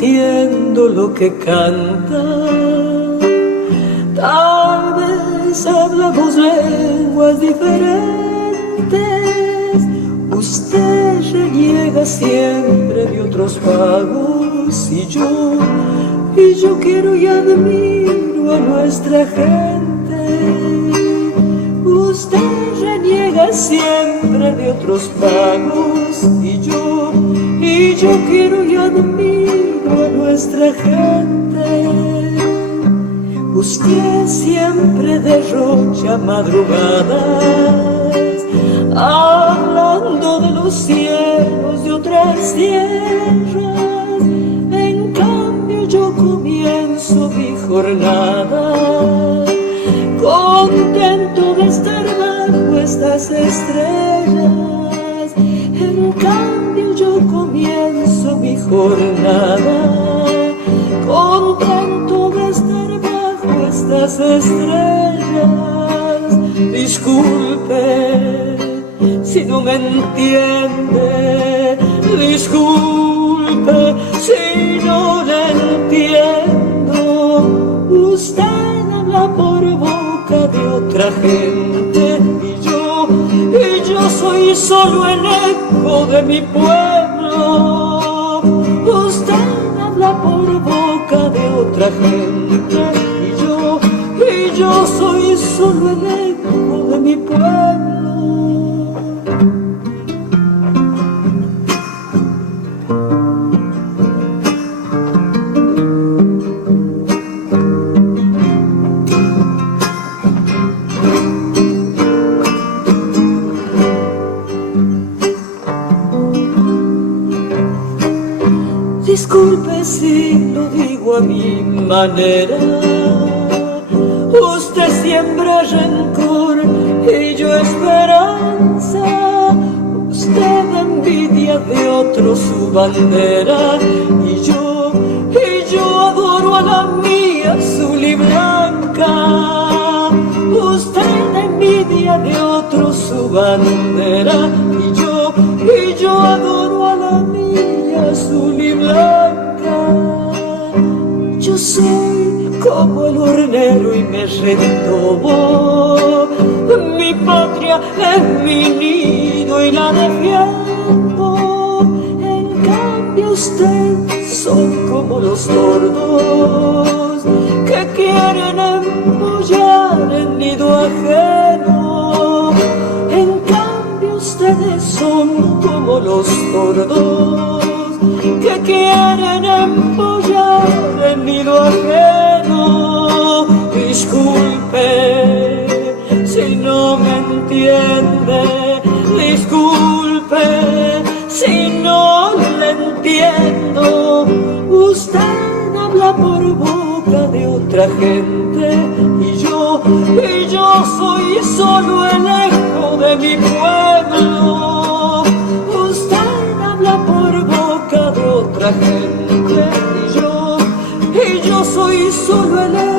entiendo lo que canta. Tal vez hablamos lenguas diferentes. Usted reniega siempre de otros pagos y yo quiero y admiro a nuestra gente. Usted reniega siempre de otros pagos y yo quiero y admiro a nuestra gente. Usted siempre derrocha madrugadas hablando de los cielos de otras tierras. En cambio yo comienzo mi jornada contento de estar bajo estas estrellas. En cambio yo comienzo mi jornada contento de estar bajo estas estrellas. Disculpe si no me entiende, disculpe si no le entiendo. Usted habla por boca de otra gente y yo soy solo el eco de mi pueblo. Usted habla por boca de otra gente y yo soy solo el eco de mi pueblo. Disculpe si lo digo a mi manera. Usted siembra rencor y yo esperanza. Usted envidia de otro su bandera y yo adoro a la mía azul y blanca. Usted envidia de otro su bandera y yo adoro a la mía azul y blanca. Yo soy como el hornero y me retomo. Mi patria es mi nido y la defiendo. En cambio usted son como los tordos que quieren empollar el nido ajeno. En cambio ustedes son como los tordos que quieren empollar el nido ajeno. Disculpe si no me entiende, disculpe si no le entiendo. Usted habla por boca de otra gente y yo soy solo el eco de mi pueblo. Usted habla por boca de otra gente y yo soy solo el eco